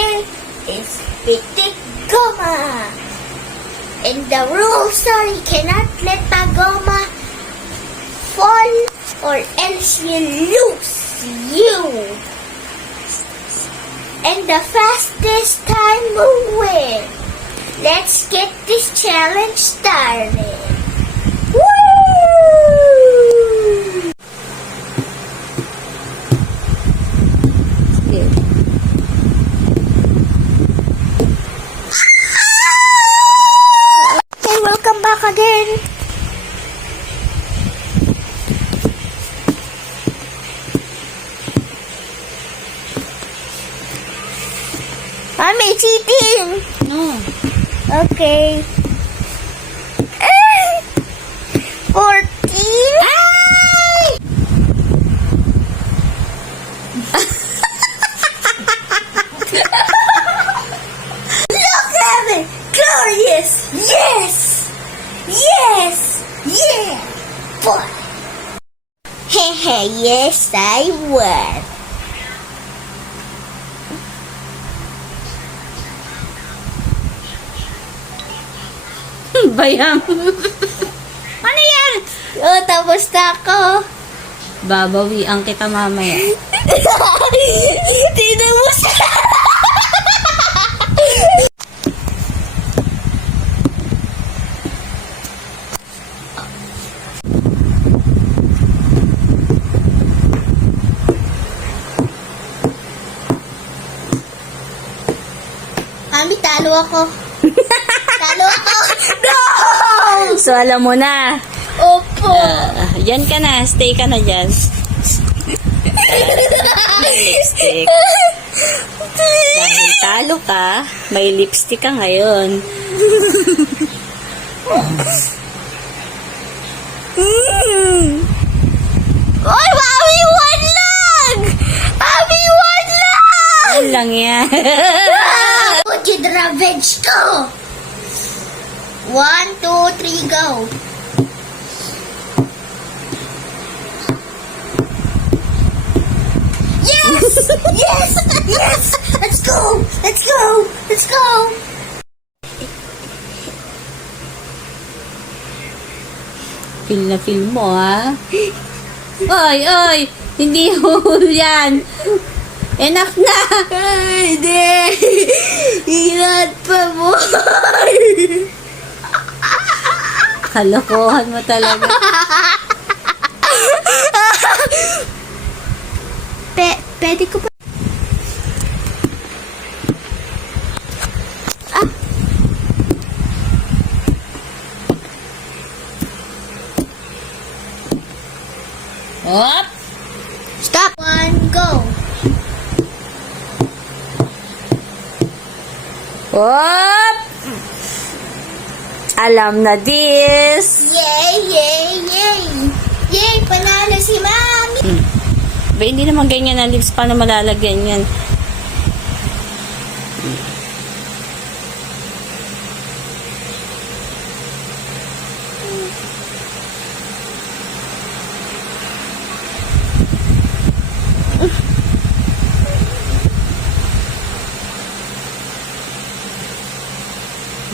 here is Pitik Goma. And the rules are you cannot let the Goma fall or else you lose. And the fastest time will win. Let's get this challenge started. Woo! Okay, welcome back again. Mommy, cheating! No. Okay. 14? Look at it! Glorious! Yes! Yes! Yeah! Boy! Hehe, yes, I won. Bayam. Ano yan? Oh, tapos na ako. Babawian kita mamaya. Tignan mo siya. Mami, talo ako. Talo ako. No! So, alam mo na. Opo. Yan ka na. Stay ka na dyan. Lipstick. Dahil talo ka, may lipstick ka ngayon. Oy, Mami, one lang! Mami, one lang! Yan lang yan. Put your revenge ko! 1, 2, 3, go! Yes! Yes! Yes! Let's go! Let's go! Let's go! Feel na feel mo, ha? Oy, oy! Hindi hul yan! Enough na! Hindi! Ingat pa mo! Kalokohan mo talaga. Pwede ko pa... Hop! Stop! 1, go! Hop! Alam na this! Yay! Yay! Yay! Yay! Panalo si Mami! Ba, hindi naman ganyan ang lips. Paano malalagyan yan?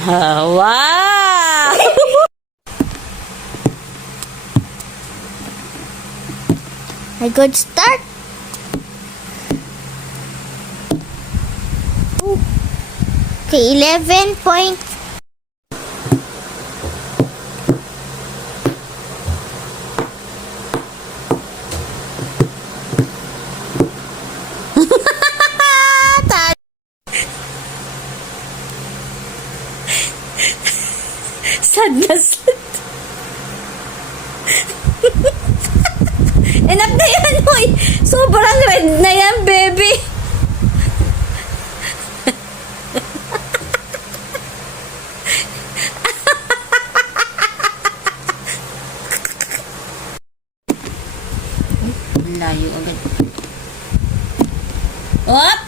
Wow! A good start. Okay, 11 point. Sad na sad. Enough na yan, hoy. Sobrang red na yan, baby. Layo agad. Op!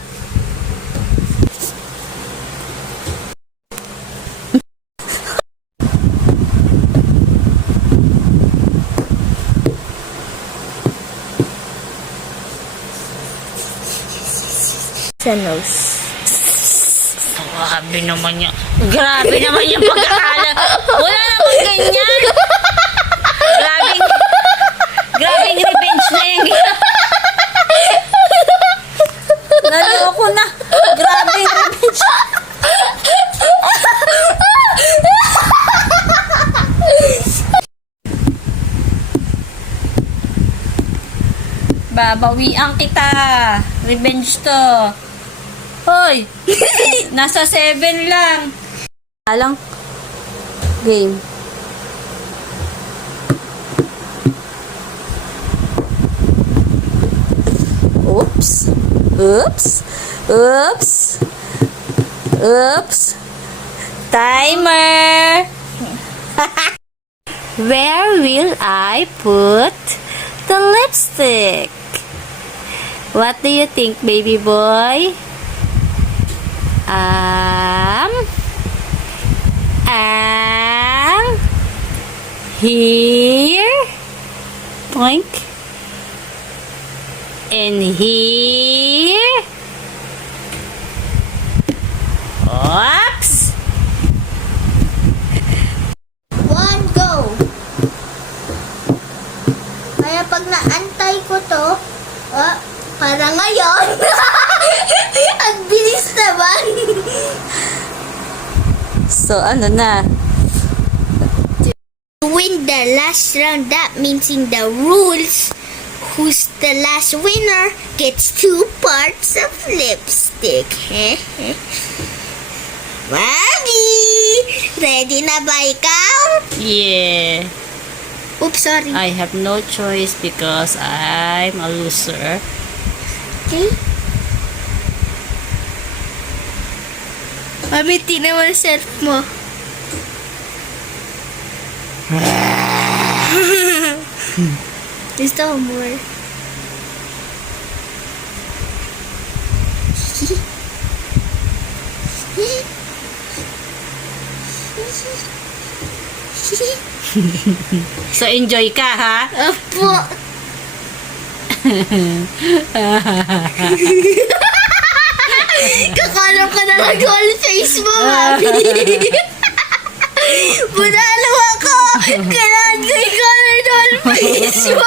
Sa nose. Grabe naman yan. Grabe naman yung pagkakala. Wala naman ganyan. Grabing revenge na yan. Naloko na. Grabe yung revenge. Babawian kita. Revenge to. Hoy! Nasa 7 lang. Alang. Game. Oops. Oops. Oops. Oops. Timer. Where will I put the lipstick? What do you think, baby boy? Here. Boink. And here. Oops. One, go! Kaya pag naantay ko to, para ngayon, ang bilis naman. So, ano na? To win the last round, that means in the rules, who's the last winner gets 2 parts of lipstick. Mami! Ready na ba ikaw? Yeah. Oops, sorry. I have no choice because I'm a loser. Okay. Mami, tingnan mo ang self mo. Gusto ko more. So, enjoy ka, ha? Apo. Kakalap ka na lang all face mo, mami. Bunalo ako. Kailangan ko i-color all face mo.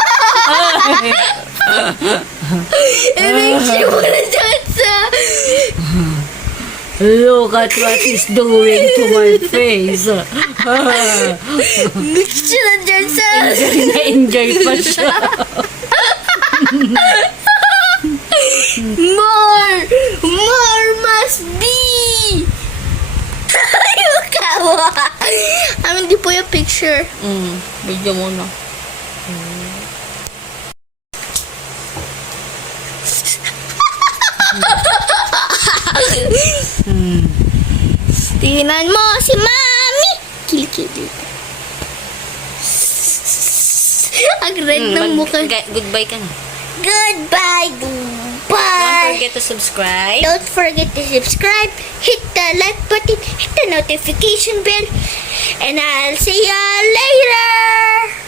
I-make mo na dyan sa... Look at what he's doing to my face. Mix siya na dyan sa... Na-enjoy pa siya. More! More must be! Yung kawa! Hindi po yung picture. Video mo na. Tingnan mo si Mami! Kilikili. Ang red ng mukha. Goodbye ka na. Goodbye! Don't Goodbye! forget to subscribe. Don't forget to subscribe, hit the like button, hit the notification bell, and I'll see you later!